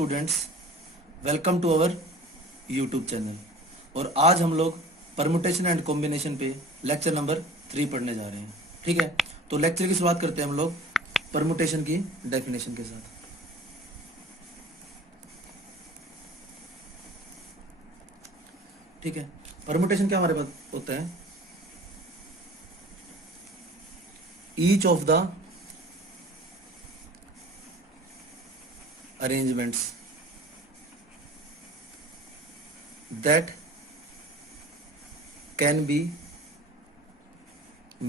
Students, welcome to our YouTube channel. और आज हम लोग परमुटेशन एंड कॉम्बिनेशन पे लेक्चर नंबर 3 पढ़ने जा रहे हैं। ठीक है, तो लेक्चर की शुरुआत करते हैं हम लोग परमुटेशन की डेफिनेशन के साथ। ठीक है, परमुटेशन क्या हमारे पास होता है? Each of the arrangements that can be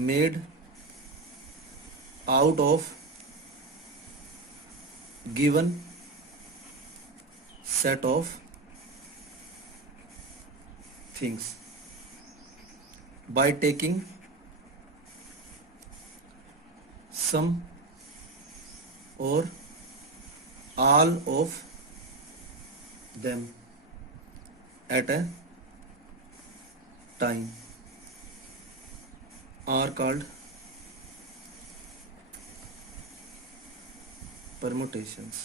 made out of given set of things by taking some or all of them at a time are called permutations।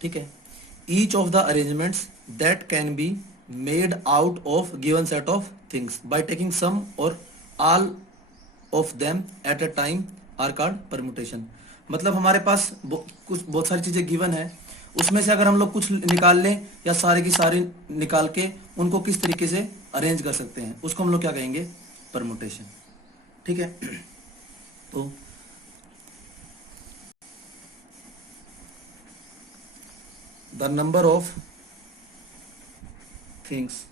ठीक है, each of the arrangements that can be made out of given set of things by taking some or all of them at a time are called permutation। मतलब हमारे पास कुछ बहुत सारी चीजें given है, उसमें से अगर हम लोग कुछ निकाल लें या सारे की सारी निकाल के उनको किस तरीके से अरेंज कर सकते हैं, उसको हम लोग क्या कहेंगे? परमुटेशन। ठीक है, तो the number of things,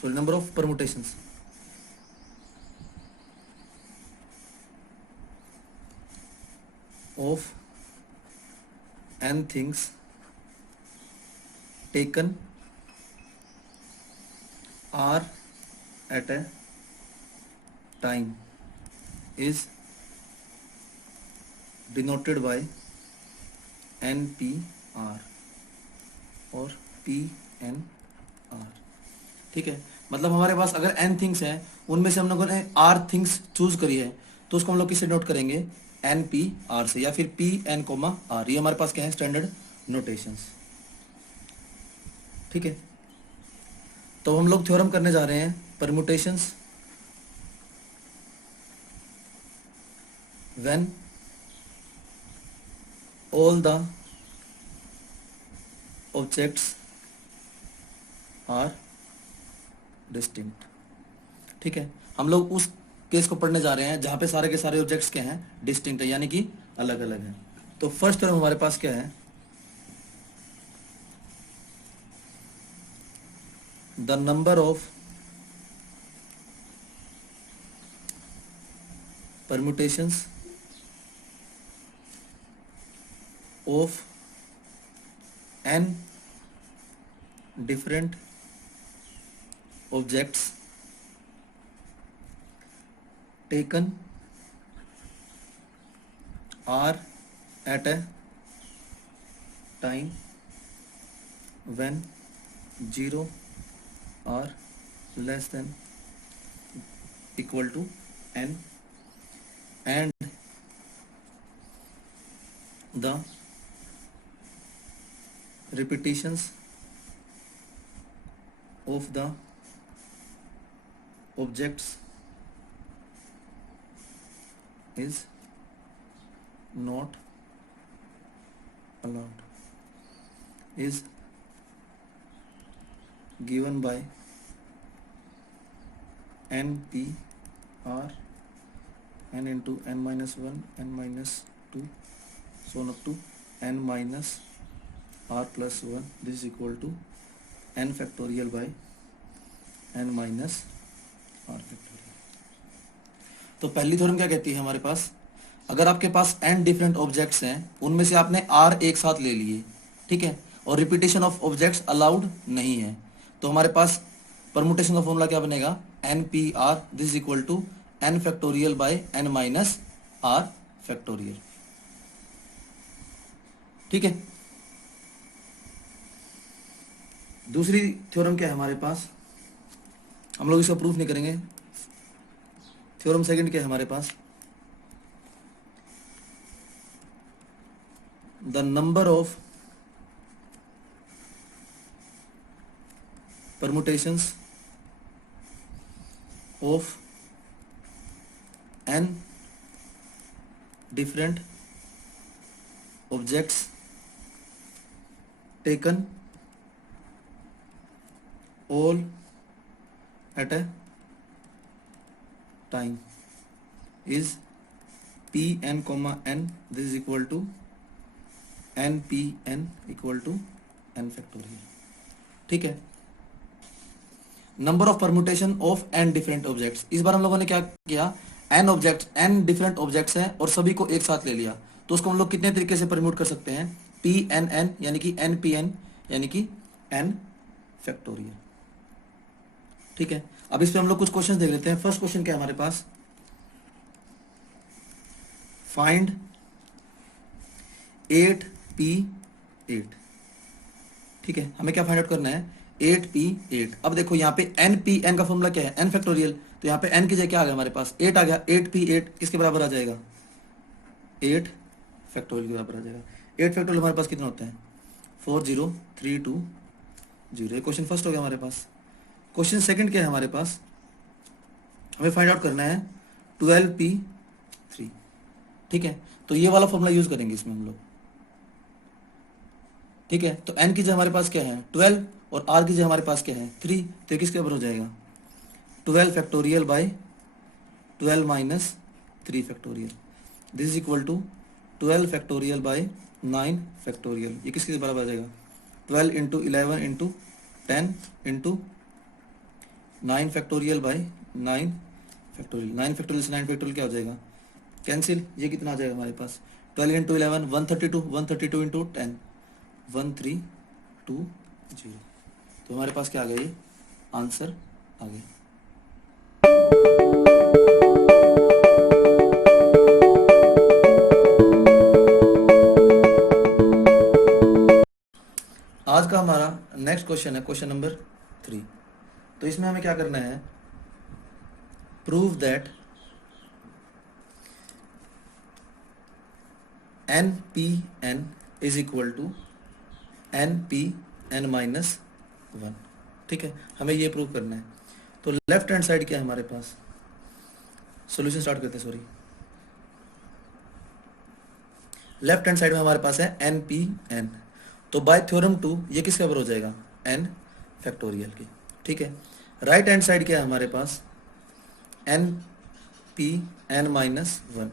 sorry number of permutations of n things taken are at a time is denoted by NPR और PNR। ठीक है, मतलब हमारे पास अगर n थिंग्स हैं, उनमें से हम लोगों ने r थिंग्स चूज करी है, तो उसको हम लोग किससे नोट करेंगे? NPR से, या फिर PN, ये हमारे पास क्या है? Standard notations. ठीक है, तो हम लोग थ्योरम करने जा रहे हैं permutations when all the objects are distinct. ठीक है, हम लोग उस केस को पढ़ने जा रहे हैं जहां पे सारे के सारे ऑब्जेक्ट्स क्या हैं? डिस्टिंक्ट है, यानी कि अलग अलग हैं। तो फर्स्ट थ्योरम हमारे पास क्या है? The number of permutations of n different objects taken are at a time when 0 are less than equal to n and the repetitions of the objects is not allowed, is given by NPR n into n minus 1 n minus 2 so on up to n minus r plus 1, this is equal to n factorial by n minus r factorial। तो पहली theorem क्या कहती है हमारे पास? अगर आपके पास n different objects हैं, उनमें से आपने r एक साथ ले लिए, ठीक है, और रिपीटेशन ऑफ ऑब्जेक्ट्स अलाउड नहीं है, तो हमारे पास परमुटेशन का फॉर्मूला क्या बनेगा? NPR, this is equal to n factorial by n minus r factorial. ठीक है, दूसरी थ्योरम क्या है हमारे पास? हम लोग इसको प्रूफ नहीं करेंगे। थ्योरम सेकंड क्या है हमारे पास? The number of permutations of n different objects taken all at a time is Pn, n. This is equal to nPn equal to n factorial. ठीक है, number of permutation of n different objects. इस बार हम लोगों ने क्या किया, n object, n different objects हैं और सभी को एक साथ ले लिया, तो उसको हम लोग कितने तरीके से परम्यूट कर सकते हैं, Pn यानी कि nPn यानी कि n फैक्टोरियल। ठीक है, अब इस पे हम लोग कुछ क्वेश्चन देख लेते हैं। फर्स्ट क्वेश्चन क्या है हमारे पास, फाइंड 8p8। ठीक है, हमें क्या फाइंड आउट करना है, 8p8। अब देखो यहाँ पे npn का फॉर्मूला क्या है, n फैक्टोरियल, तो यहाँ पे n की जगह क्या आ गया हमारे पास, 8 आ गया। 8p8 किसके बराबर आ जाएगा, 8 फैक्टोरियल के बराबर आ जाएगा। 8 फैक्टोरियल हमारे पास कितने होते हैं, 40320। क्वेश्चन फर्स्ट हो गया हमारे पास। क्वेश्चन सेकंड क्या है हमारे पास, हमें फाइंड आउट करना है 12p3। ठीक है, तो ये वाला फॉर्मूला यूज करेंगे इसमें हम लोग। ठीक है, तो n की जगह हमारे पास क्या है 12 और r की जगह हमारे पास क्या है 3, तो किसके बराबर हो जाएगा 12 factorial by 12 minus 3 factorial. This is equal to 12 factorial by 9 factorial. ये किसके बराबर आ जाएगा 12 into 11 into 10 into 9 factorial by 9 factorial. 9 factorial से 9 फैक्टोरियल क्या हो जाएगा, कैंसिल। ये कितना आ जाएगा हमारे पास 12 इंटू 11 132, 132 इंटू 10 1320। तो हमारे पास क्या आ गया, ये आंसर आ गया। आज का हमारा नेक्स्ट क्वेश्चन है क्वेश्चन नंबर 3। तो इसमें हमें क्या करना है, prove that nPn is equal to nPn minus 1। ठीक है, हमें ये प्रूव करना है। तो लेफ्ट हैंड साइड क्या है हमारे पास, सॉल्यूशन स्टार्ट करते हैं, सॉरी। लेफ्ट हैंड साइड में हमारे पास है nPn, तो बाय थ्योरम 2 ये किसके बराबर हो जाएगा, n फैक्टोरियल की। ठीक है, राइट हैंड साइड क्या है हमारे पास, nPn माइनस 1।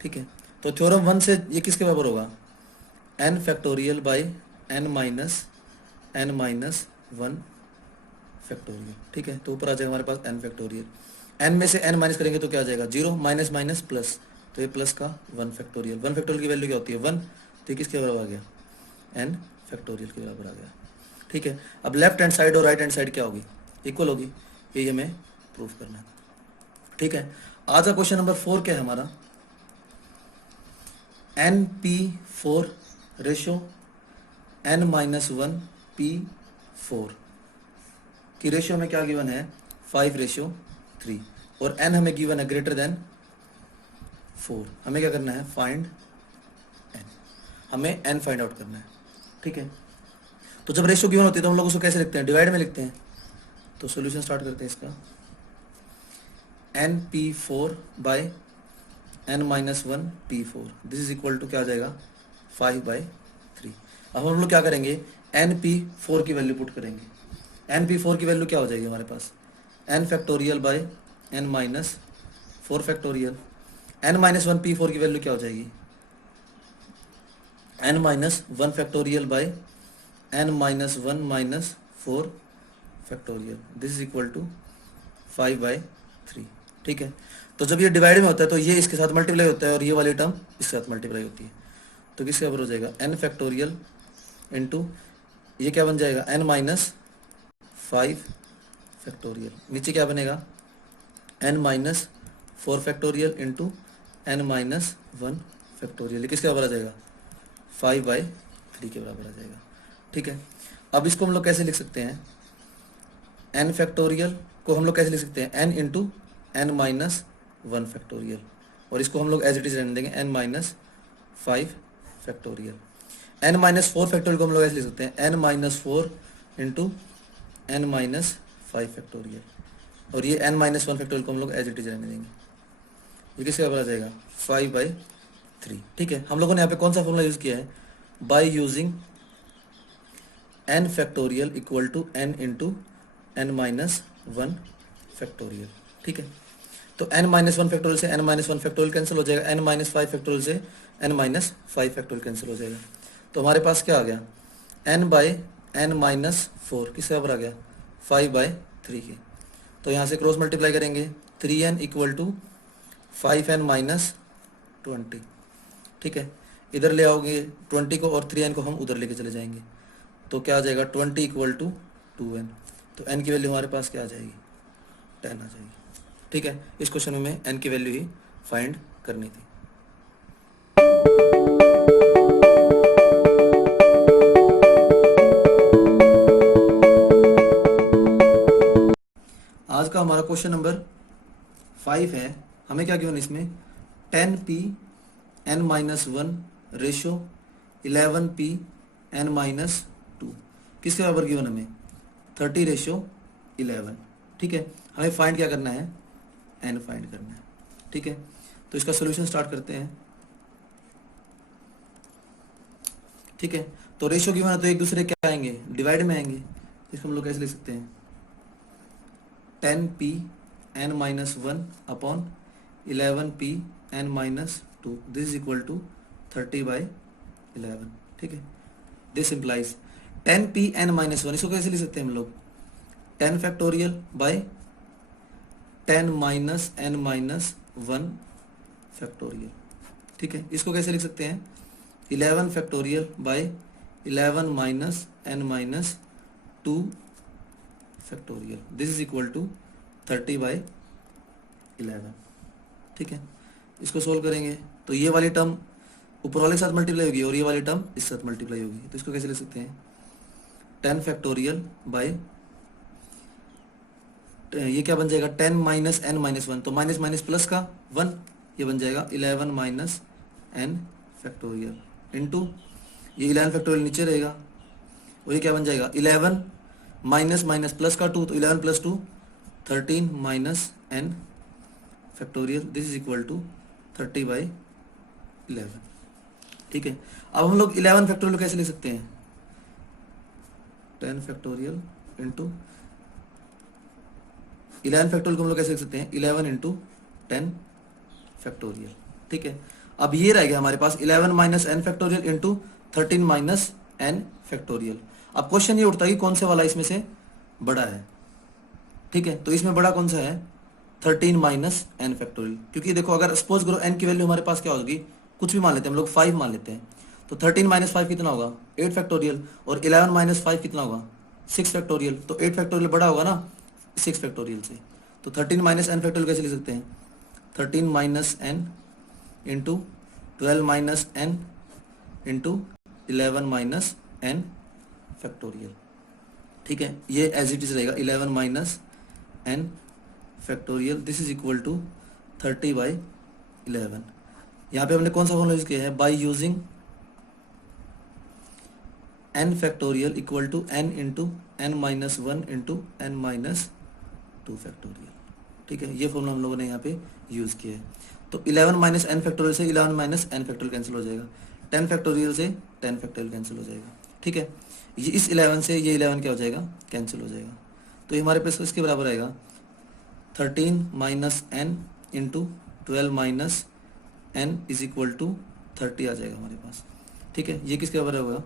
ठीक है, तो थ्योरम 1 से ये किसके बराबर होगा, n factorial by n minus 1 factorial. ठीक है, तो ऊपर आ जाएगा हमारे पास n फैक्टोरियल। n में से n माइनस करेंगे तो क्या आ जाएगा 0, माइनस माइनस प्लस, तो ये प्लस का 1 फैक्टोरियल। 1 फैक्टोरियल की वैल्यू क्या होती है 1, तो ये किसके बराबर आ गया, n फैक्टोरियल के बराबर आ गया। ठीक है, अब लेफ्ट हैंड साइड और राइट हैंड साइड क्या होगी, इक्वल होगी, ये हमें प्रूव करना है। ठीक है, आज का क्वेश्चन नंबर 4 क्या है हमारा, np4 ratio n minus 1 p4 की रेशियो में क्या गिवन है 5:3 और n हमें गिवन है ग्रेटर देन 4। हमें क्या करना है, फाइंड n, हमें n फाइंड आउट करना है। ठीक है, तो जब रेशियो गिवन होती है तो हम लोग उसको कैसे लिखते हैं, डिवाइड में लिखते हैं। तो सॉल्यूशन स्टार्ट करते हैं इसका, np4 by n minus 1 p4। This is equal to क्या आ जाएगा 5/3। अब हम लोग क्या करेंगे, np4 की वैल्यू पुट करेंगे। np4 की वैल्यू क्या हो जाएगी हमारे पास, n factorial by n minus 4 factorial. n minus 1 p4 की वैल्यू क्या हो जाएगी, n minus 1 factorial by n minus 1 minus 4 factorial. This is equal to 5/3। ठीक है, तो जब ये डिवाइड में होता है तो ये इसके साथ मल्टीप्लाई होता है और ये वाली टर्म इसके साथ मल्टीप्लाई होती है, तो किसके बराबर हो जाएगा n फैक्टोरियल इंटू ये क्या बन जाएगा n माइनस 5 फैक्टोरियल। नीचे क्या बनेगा n minus 4 factorial into n minus 1 factorial. किसके बराबर आ जाएगा 5/3 के बराबर आ जाएगा। ठीक है, अब इसको हम लोग कैसे लिख सकते हैं, n फैक्टोरियल को हम लोग कैसे लिख सकते हैं, n into n minus 1 factorial, और इसको हम लोग एज इट इज रहने देंगे n minus 5 factorial. n minus four factorial को हम लोग ऐसे लिख सकते हैं n minus four into n minus five factorial, और ये n माइनस वन फैक्टोरियल को हम लोग एज इट इज रहने देंगे। ये किसके बराबर आ जाएगा 5/3। ठीक है, हम लोगों ने यहाँ पे कौन सा फॉर्मूला यूज किया है, by using n factorial equal to n into n minus one factorial. ठीक है, तो n माइनस वन फैक्टोरियल से n minus one factorial cancel हो जाएगा, n माइनस फाइव फैक्टोरियल से n minus five factorial cancel हो जाएगा। तो हमारे पास क्या आ गया, n by n minus four किसके बराबर आ गया 5/3 के। तो यहाँ से क्रॉस मल्टीप्लाई करेंगे, 3n equal to 5n minus 20। ठीक है, इधर ले आओगे 20 को और 3n को हम उधर लेके चले जाएंगे, तो क्या आ जाएगा 20 इक्वल टू 2n। तो n की वैल्यू हमारे पास क्या आ जाएगी 10 आ जाएगी। ठीक है, इस क्वेश्चन में हमें n की वैल्यू ही फाइंड करनी थी। आज का हमारा क्वेश्चन नंबर 5 है। हमें क्या गिवन इसमें 10p n minus one ratio 11p n minus to, किसके बराबर गिवन हमें 30 रेशो 11। ठीक है, हमें फाइंड क्या करना है, n फाइंड करना है। ठीक है, तो इसका सोल्यूशन स्टार्ट करते हैं। ठीक है, तो रेशियो गिवन है तो एक दूसरे क्या आएंगे, डिवाइड में आएंगे। इसको हम लोग कैसे लिख सकते हैं 10p n minus one upon 11p n minus two, this is equal to 30/11। ठीक है, this implies 10p n minus one, इसको कैसे लिख सकते हैं हम लोग 10 factorial by 10 minus n minus one factorial. ठीक है, इसको कैसे लिख सकते हैं 11 factorial by 11 minus n minus two factorial, this is equal to 30/11। ठीक है, इसको सोल्व करेंगे तो ये वाली टर्म ऊपर वाले के साथ मल्टीप्लाई होगी और ये वाली टर्म इस साथ मल्टीप्लाई होगी। तो इसको कैसे लिख सकते हैं 10 फैक्टोरियल बाय, ये क्या बन जाएगा 10 माइनस n माइनस वन, तो माइनस माइनस प्लस का 1, ये बन जाएगा 11 माइनस n फैक्टोरियल इंटू ये 11 फैक्टोरियल नीचे रहेगा, और ये क्या बन जाएगा 11 माइनस माइनस प्लस का 2, तो 11 plus 2 13 minus n factorial, this is equal to 30/11। ठीक है, अब हम लोग 11 फैक्टोरियल कैसे ले सकते हैं 10 फैक्टोरियल इंटू 11 फैक्टोरियल को हम लोग कैसे लिख सकते हैं 11 इंटू 10 फैक्टोरियल। ठीक है, अब ये रह गया हमारे पास 11 minus n factorial into 13 minus n factorial. अब क्वेश्चन ये उठता है कि कौन से वाला इसमें से बड़ा है। ठीक है, तो इसमें बड़ा कौन सा है 13 माइनस n फैक्टोरियल, क्योंकि देखो अगर सपोज करो n की वैल्यू हमारे पास क्या होगी, कुछ भी मान लेते हैं हम लोग 5 मान लेते हैं, तो 13 माइनस 5 कितना होगा 8 फैक्टोरियल, और 11 माइनस 5 कितना होगा 6 फैक्टोरियल, तो 8 फैक्टोरियल बड़ा होगा ना 6 फैक्टोरियल से। तो 13 माइनस n फैक्टोरियल कैसे लिख सकते हैं 13 minus n into 12 minus n into 11 minus n factorial. ठीक है, ये एज इट इज रहेगा 11 minus n factorial, this is equal to 30/11। यहाँ पे हमने कौन सा फॉर्मूला यूज किया है, by using n factorial equal to n into n minus one into n minus two factorial. ठीक है, ये फॉर्मूला हम लोगों ने यहाँ पे यूज किया है। तो 11 माइनस n फैक्टोरियल से 11 माइनस n फैक्टोरियल कैंसिल हो जाएगा, 10 फैक्टोरियल से 10 फैक्टोरियल कैंसिल हो जाएगा। ठीक है, ये इस 11 से ये 11 क्या हो जाएगा कैंसिल हो जाएगा, तो ये हमारे पास इसके बराबर आएगा 13 minus n into 12 minus n is equal to 30 आ जाएगा हमारे पास। ठीक है, ये किसके बराबर होगा,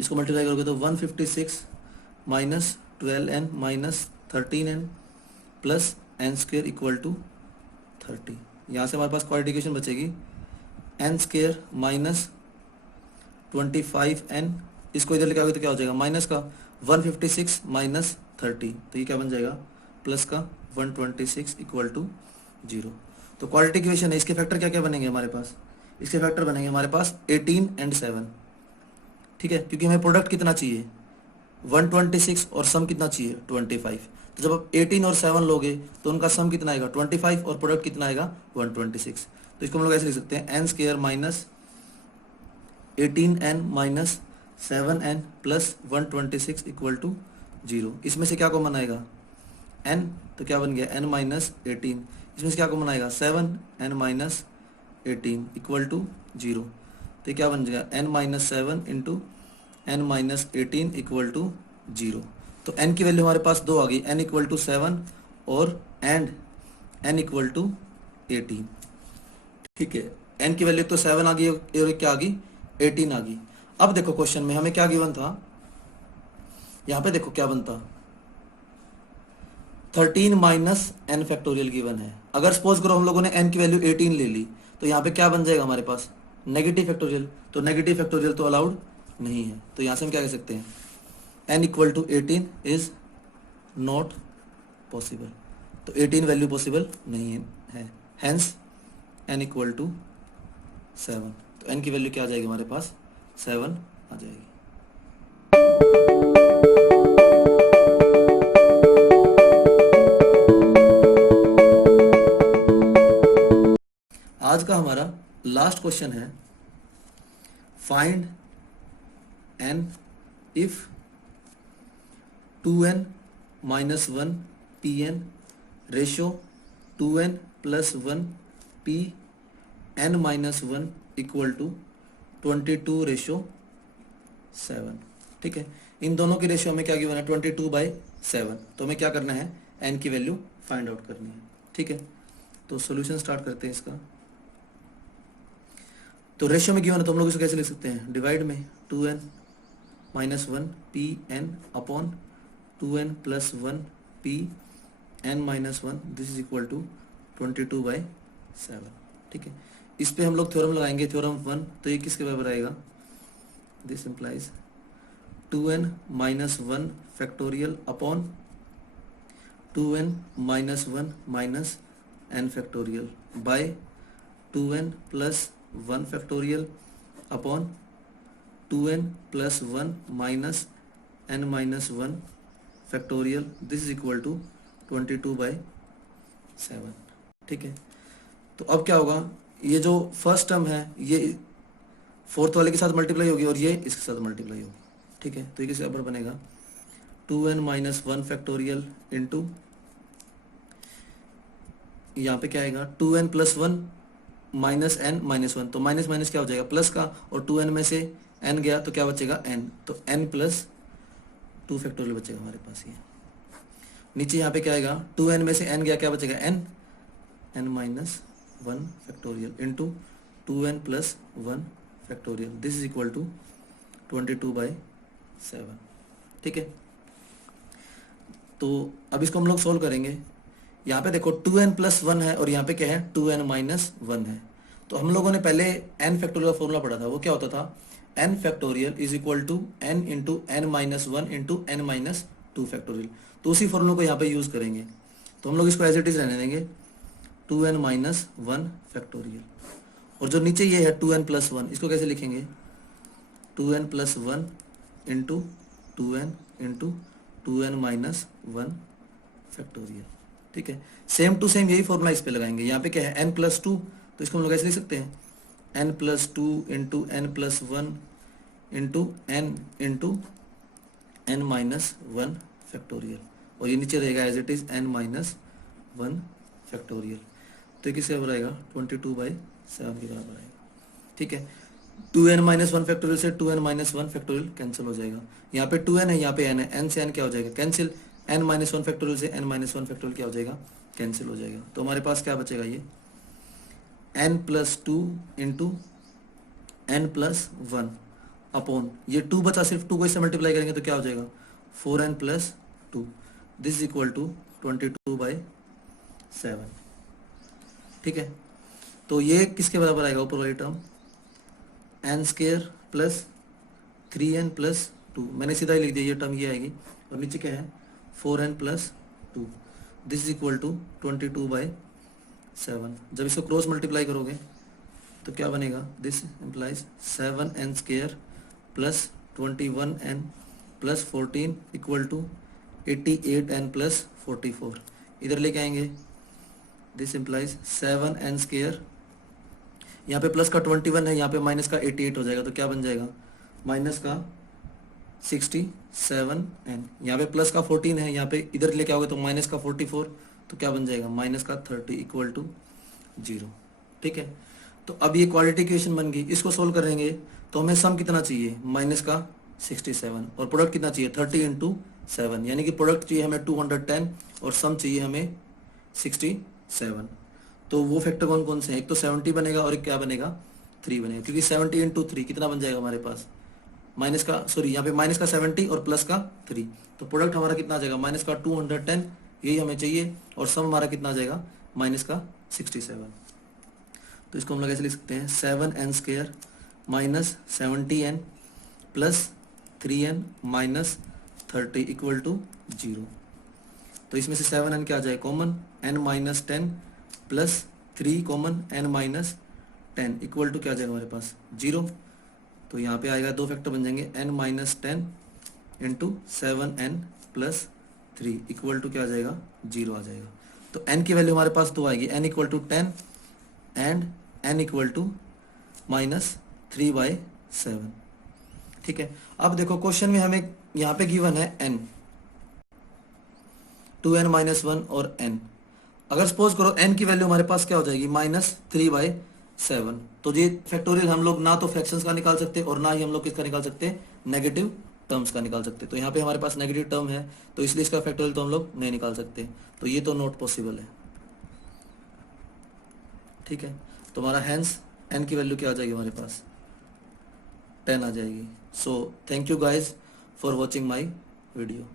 इसको मल्टीप्लाई करोगे तो 156 minus 12n minus 13n plus n square equal to 30। यहाँ से हमारे पास क्वाड्रेटिक इक्वेशन बचेगी n स्क्वेयर माइनस 25n, इसको इधर लेके आओगे तो क्या हो जाएगा माइनस का 156 माइनस 30, तो ये क्या बन जाएगा प्लस का 126 इक्वल टू 0। तो क्वाड्रेटिक इक्वेशन है, इसके फैक्टर क्या क्या बनेंगे हमारे पास, इसके फैक्टर बनेंगे हमारे पास 18 एंड 7। ठीक है, क्योंकि हमें प्रोडक्ट कितना चाहिए 126 और सम कितना चाहिए 25। तो जब आप 18 और 7 लोगे तो उनका सम कितना आएगा 25 और प्रोडक्ट कितना आएगा 126। तो इसको हम लोग ऐसे लिख सकते हैं n square minus 18n minus 7n plus 126 equal to 0। इसमें से क्या कॉमन आएगा n, तो क्या बन गया n माइनस 18। इसमें से क्या कॉमन आएगा 7n माइनस 18 इक्वल टू 0। तो क्या बन जाएगा n minus 7 into n minus 18 equal to 0। तो n की वैल्यू हमारे पास दो आ गई, n इक्वल टू 7 और एंड n इक्वल टू 18। ठीक है, n की वैल्यू तो 7 आ गई और क्या आ गई 18 आ गई। अब देखो क्वेश्चन में हमें क्या गिवन था, यहाँ पे देखो क्या बनता 13 माइनस n फैक्टोरियल गिवन है। अगर सपोज करो हम लोगों ने n की वैल्यू 18 ले ली तो यहाँ पे क्या बन जाएगा हमारे पास नेगेटिव फैक्टोरियल। तो नेगेटिव फैक्टोरियल तो अलाउड नहीं है, तो यहाँ से हम क्या कह सकते हैं n equal to 18 is not possible. तो 18 वैल्यू पॉसिबल नहीं है, हैंस n इक्वल टू 7। तो n की वैल्यू क्या आ जाएगी हमारे पास 7 आ जाएगी। आज का हमारा लास्ट क्वेश्चन है find n if 2n minus 1 pn ratio 2n plus 1 p n minus 1 equal to 22 ratio 7। ठीक है, इन दोनों की रेशियो हमें क्या गिवन है 22/7। तो हमें क्या करना है n की वैल्यू फाइंड आउट करनी है। ठीक है, तो सॉल्यूशन स्टार्ट करते हैं इसका। तो रेशियो में गिवन है तो हम लोग इसको कैसे लिख सकते हैं डिवाइड में 2n minus 1 P N upon 2n plus 1 P N minus 1 this is equal to 22/7। ठीक है, इस पे हम लोग थ्योरम लगाएंगे, थ्योरम 1। तो ये किसके बराबर आएगा, this implies 2n minus 1 factorial upon 2n minus 1 minus n factorial by 2n plus 1 factorial upon 2n plus 1 minus n minus 1 factorial this is equal to 22/7। ठीक है, तो अब क्या होगा, ये जो फर्स्ट टर्म है ये फोर्थ वाले के साथ मल्टीप्लाई होगी और ये इसके साथ मल्टीप्लाई होगी। ठीक है, तो ये किसके बराबर बनेगा 2n माइनस 1 फैक्टोरियल इंटू यहाँ पे क्या आएगा 2n plus 1 minus n minus 1। तो माइनस माइनस क्या हो जाएगा प्लस का, और 2n में से n गया तो क्या बचेगा n। तो n प्लस 2 फैक्टोरियल बचेगा हमारे पास। ये नीचे यहाँ पे क्या आएगा 2n में से n गया, क्या बचेगा n minus 1 factorial into 2n plus 1 factorial this is equal to 22/7। ठीक है, तो अब इसको हम लोग सोल्व करेंगे। यहाँ पे देखो 2n प्लस 1 है और यहाँ पे क्या है 2n माइनस 1 है। तो हम लोगों ने पहले n फैक्टोरियल का फॉर्मूला पढ़ा था, वो क्या होता था n factorial is equal to n into n minus 1 into n minus 2 factorial. तो उसी फॉर्मूला को यहाँ पे यूज करेंगे। तो हम लोग इसको एज इट इज रहने देंगे 2n माइनस 1 फैक्टोरियल, और जो नीचे ये है 2n प्लस 1 इसको कैसे लिखेंगे 2n plus 1 into 2n into 2n minus 1 factorial. ठीक है, सेम टू सेम यही फॉर्मूला इस पे लगाएंगे। यहाँ पे क्या है n प्लस 2, तो इसको हम लोग ऐसे लिख सकते हैं n plus 2 into n plus 1 into n into n minus 1 factorial, और ये नीचे रहेगा as it is n minus 1 factorial. तो ये किसके बराबर आएगा 22/7 के बराबर आएगा। ठीक है, 2n माइनस 1 फैक्टोरियल से 2n माइनस 1 फैक्टोरियल कैंसिल हो जाएगा। यहाँ पे 2n है, यहाँ पे n है, n से n क्या हो जाएगा कैंसिल, n माइनस 1 फैक्टोरियल से n माइनस 1 फैक्टोरियल क्या हो जाएगा कैंसिल हो जाएगा। तो हमारे पास क्या बचेगा ये n plus 2 into n plus 1 upon ये 2 बचा, सिर्फ 2 को इससे मल्टीप्लाई करेंगे तो क्या हो जाएगा 4n plus 2 this is equal to 22/7। ठीक है, तो ये किसके बराबर आएगा ऊपर वाली term n square plus 3n plus 2। मैंने सीधा ही लिख दिया, ये टर्म ये आएगी, और नीचे क्या है 4n plus 2 this is equal to 22/7। जब इसको क्रॉस मल्टीप्लाई करोगे तो क्या बनेगा this implies 7n square plus 21n plus 14 equal to 88n plus 44। इधर लेके आएंगे दिस इम्प्लाइज 7n स्क्वायर, यहाँ पे प्लस का 21 है, यहाँ पे माइनस का 88 हो जाएगा, तो क्या बन जाएगा माइनस का 67n। यहाँ पे प्लस का 14 है, यहाँ पे इधर लेके आओगे तो माइनस का 44, तो क्या बन जाएगा माइनस का 30 इक्वल टू 0। ठीक है, तो अब ये क्वाड्रेटिक इक्वेशन बन गई। इसको सोल्व करेंगे तो हमें सम कितना चाहिए माइनस का 67 और प्रोडक्ट कितना चाहिए 30 इंटू 7, यानी कि प्रोडक्ट चाहिए हमें 210 और सम चाहिए हमें 67। तो वो फैक्टर कौन कौन से हैं, एक तो 70 बनेगा और एक क्या बनेगा 3 बनेगा, क्योंकि 70 इंटू 3 कितना बन जाएगा हमारे पास माइनस का, सॉरी यहाँ पे माइनस का 70 और प्लस का 3, तो प्रोडक्ट हमारा कितना आ जाएगा माइनस का 210, यही हमें चाहिए, और सम हमारा कितना आ जाएगा माइनस का 67। तो इसको हम लोग ऐसे लिख सकते हैं 7n² minus 70n plus 3n minus 30 equal to 0। तो इसमें से 7n क्या आ जाए common, n minus 10 plus 3 common n minus 10 equal to क्या आ जाएगा हमारे पास 0। तो यहाँ पे आएगा दो फैक्टर बन जाएंगे n minus 10 into 7n plus 3 equal to क्या आ जाएगा 0 आ जाएगा। तो n की वैल्यू हमारे पास 2 आएगी, n equal to 10 and n equal to minus 3/7। ठीक है, अब देखो क्वेश्चन में हमें यहाँ पे गिवन है n 2n माइनस 1 और n। अगर सपोज करो n की वैल्यू हमारे पास क्या हो जाएगी माइनस 3/7, तो ये फैक्टोरियल हम लोग ना तो फ्रैक्शंस का निकाल सकते और ना ही हम लोग किसका निकाल सकते नेगेटिव टर्म्स का निकाल सकते। तो यहाँ पे हमारे पास नेगेटिव टर्म है, तो इसलिए इसका फैक्टोरियल तो हम लोग नहीं निकाल सकते, तो ये तो नॉट पॉसिबल है। ठीक है, तो हमारा हैंस n की वैल्यू क्या आ जाएगी हमारे पास 10 आ जाएगी। So thank you guys for watching my video.